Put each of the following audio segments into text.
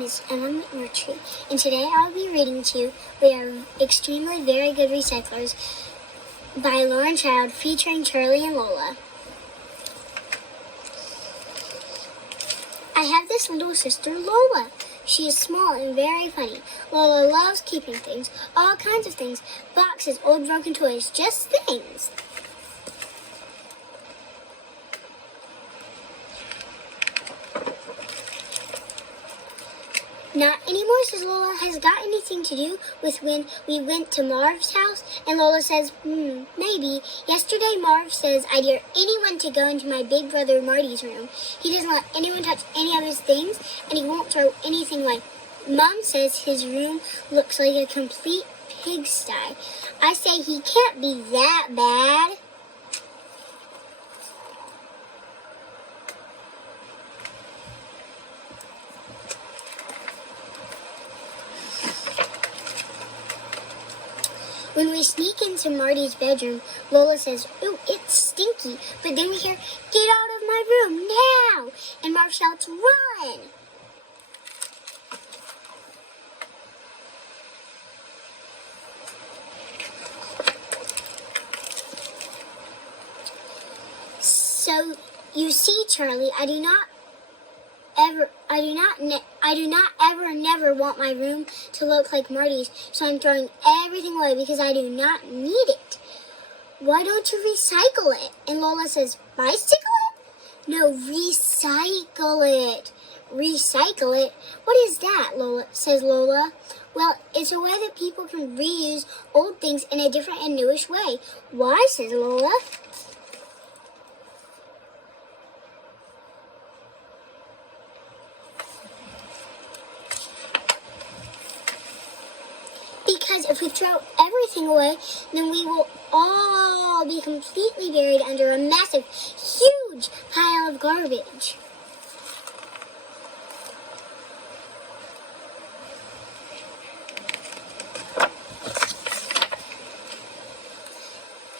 name is Emma McMurtrie, and today I'll be reading to you We Are Extremely Very Good Recyclers by Lauren Child, featuring Charlie and Lola. I have this little sister, Lola. She is small and very funny. Lola loves keeping things, all kinds of things, boxes, old broken toys, just things. Not anymore, says Lola. Has it got anything to do with when we went to Marv's house? And Lola says, maybe. Yesterday Marv says I dare anyone to go into my big brother Marty's room. He doesn't let anyone touch any of his things, and he won't throw anything away. Mom says his room looks like a complete pigsty. I say he can't be that bad. When we sneak into Marty's bedroom, Lola says, "Ooh, it's stinky." But then we hear, "Get out of my room now!" And Marv shouts, "Run!" So, you see, Charlie, I do not ever want my room to look like Marty's, so I'm throwing everything away because I do not need it. Why don't you recycle it? And Lola says, bicycle it? No, recycle it. Recycle it? What is that, says Lola. Well, it's a way that people can reuse old things in a different and newish way. Why, says Lola. Because if we throw everything away, then we will all be completely buried under a massive, huge pile of garbage.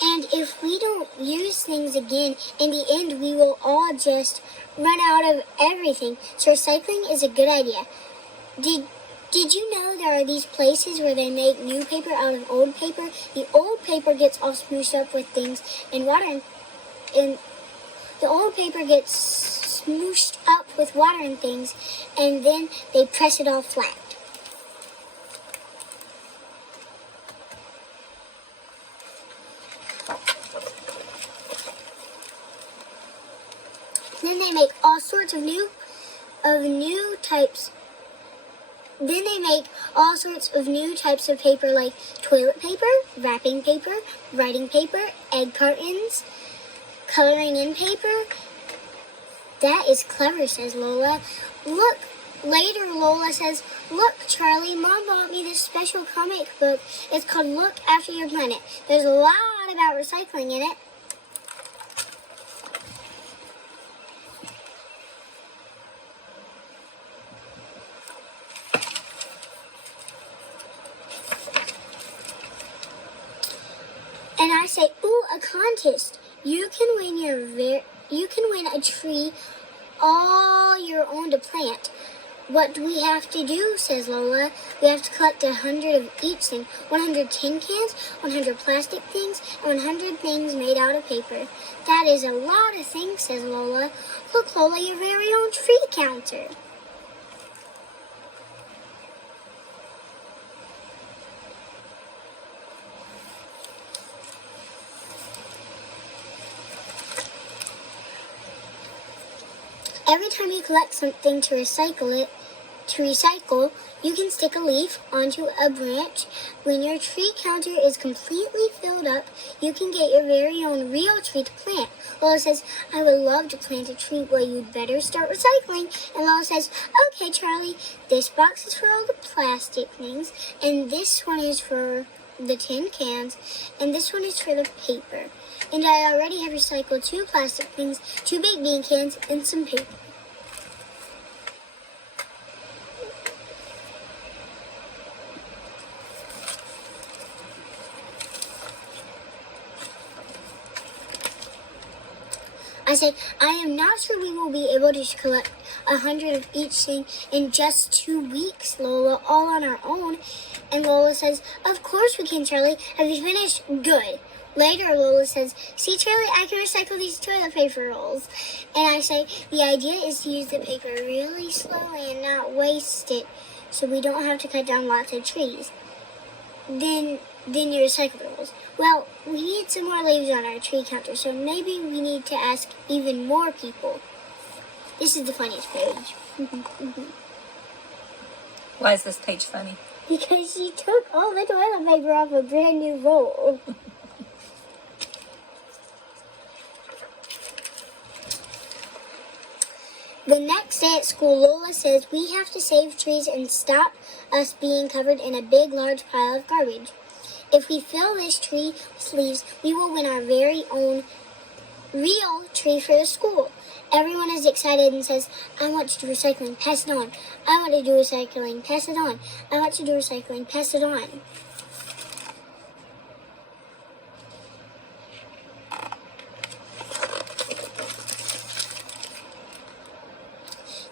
And if we don't use things again, in the end, we will all just run out of everything. So recycling is a good idea. Did you know there are these places where they make new paper out of old paper? The old paper gets all smooshed up with things and water, and the old paper gets smooshed up with water and things, and then they press it all flat. Then they make all sorts of new types. Then they make all sorts of new types of paper, like toilet paper, wrapping paper, writing paper, egg cartons, coloring in paper. That is clever, says Lola. Later Lola says, "Look, Charlie, Mom bought me this special comic book. It's called Look After Your Planet. There's a lot about recycling in it." And I say, "Ooh, a contest! You can win a tree all your own to plant." "What do we have to do?" says Lola. "We have to collect 100 of each thing. 100 tin cans, 100 plastic things, and 100 things made out of paper." "That is a lot of things," says Lola. "Look, Lola, your very own tree counter." Every time you collect something to recycle, you can stick a leaf onto a branch. When your tree counter is completely filled up, you can get your very own real tree to plant. Lola says, "I would love to plant a tree." "Well, you'd better start recycling." And Lola says, "Okay, Charlie, this box is for all the plastic things, and this one is for the tin cans, and this one is for the paper. And I already have recycled 2 plastic things, 2 baked bean cans, and some paper." I say, I am not sure we will be able to collect 100 of each thing in just 2 weeks, Lola, all on our own. And Lola says, of course we can, Charlie. Have you finished? Good. Later, Lola says, see, Charlie, I can recycle these toilet paper rolls. And I say, the idea is to use the paper really slowly and not waste it so we don't have to cut down lots of trees. Then you recycle the rolls. Well, we need some more leaves on our tree counter, so maybe we need to ask even more people. This is the funniest page. Why is this page funny? Because she took all the toilet paper off a brand new roll. The next day at school, Lola says we have to save trees and stop us being covered in a big, large pile of garbage. If we fill this tree with leaves, we will win our very own real tree for the school. Everyone is excited and says, I want to do recycling, pass it on. I want to do recycling, pass it on. I want to do recycling, pass it on.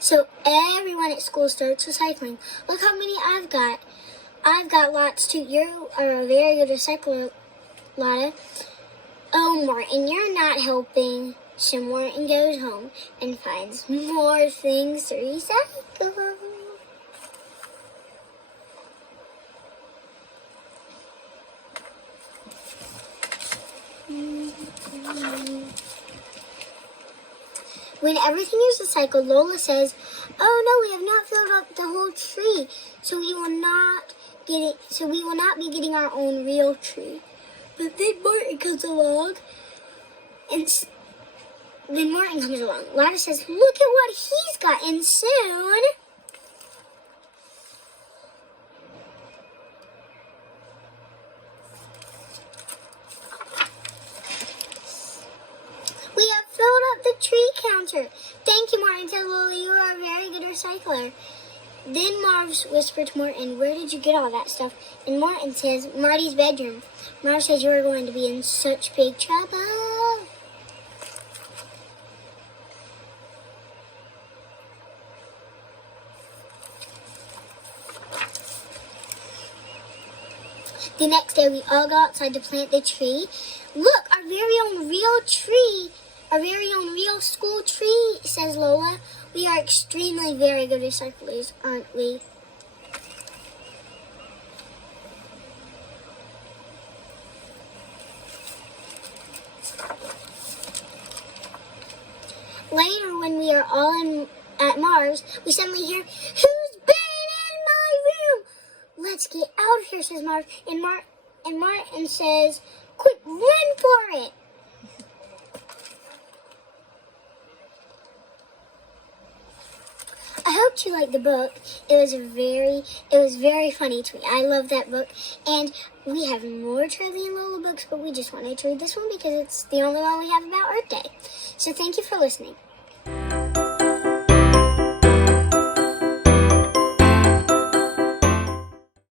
So everyone at school starts recycling. Look how many I've got. I've got lots too. You are a very good recycler, Lola. Oh, Martin, you're not helping. So Martin goes home and finds more things to recycle. When everything is recycled, Lola says, oh no, we have not filled up the whole tree, so we will not be getting our own real tree. But then Martin comes along, Lola says, look at what he's got, and soon we have filled up the tree counter. Thank you, Martin, said Lola. You are a very good recycler. Then Marv whispered to Martin, where did you get all that stuff? And Martin says, Marty's bedroom. Marv says, you are going to be in such big trouble. The next day, we all go outside to plant the tree. Look, our very own real tree. Our very own real school tree, says Lola. We are extremely very good recyclers, aren't we? Later, when we are all at Mars, we suddenly hear, who's been in my room? Let's get out of here, says Marv. And Martin says, quick, run for it. I hope you liked the book. It was very funny to me. I love that book. And we have more Charlie and Lola books, but we just wanted to read this one because it's the only one we have about Earth Day. So thank you for listening.